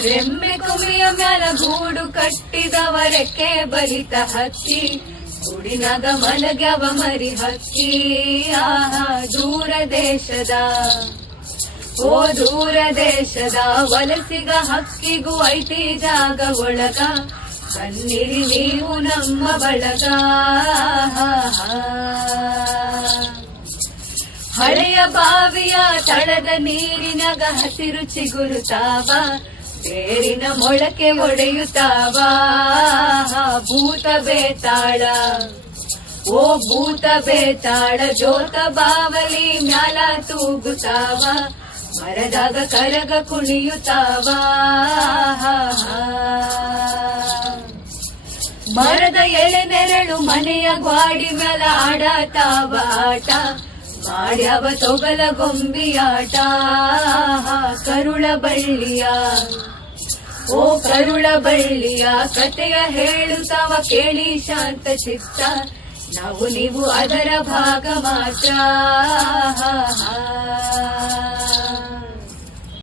ರೆಮ್ಮೆ ಕುಮಿಯ ಮ್ಯಾಲ ಗೂಡು ಕಟ್ಟಿದವರಕ್ಕೆ ಬಲಿತ ಹಕ್ಕಿ ಗೂಡಿನಾಗ ಮಲಗ್ಯಾವ ಮರಿ ಹಕ್ಕಿ ಆಹಾ ದೂರ ದೇಶದ ಓ ದೂರ ದೇಶದ ವಲಸಿಗ ಹಕ್ಕಿಗೂ ಐತಿ ಜಾಗ ಒಳಗ ಬನ್ನಿರಿ ನೀವು ನಮ್ಮ ಬಳಗ ಹಳೆಯ ಬಾವಿಯ ತಳದ ನೀರಿನಾಗ ಹಸಿರು ಚಿಗುರುತ್ತಾವ ಬೇರಿನ ಮೊಳಕೆ ಒಡೆಯುತ್ತಾವ ಭೂತ ಬೇತಾಳ ಓ ಭೂತ ಬೇತಾಳ ಜೋತ ಬಾವಲಿ ಮ್ಯಾಲ ತೂಗುತ್ತಾವ ಮರದಾಗ ಕರಗ ಕುಣಿಯುತ್ತಾವ ಮರದ ಎಳೆ ನೆರಳು ಮನೆಯ ಗ್ವಾಡಿ ಮ್ಯಾಲ ಆಡತಾವ ಆಟ ಮಾಡ್ಯಾವ ತೊಗಲ ಗೊಂಬಿಯಾಟ ಕರುಳ ಬಳ್ಳಿಯ ಓ ಕರುಳ ಬಳ್ಳಿಯ ಕಥೆಯ ಹೇಳುತ್ತಾವ ಕೇಳಿ ಶಾಂತ ಚಿತ್ತ ನಾವು ನೀವು ಅದರ ಭಾಗ ಮಾತ್ರ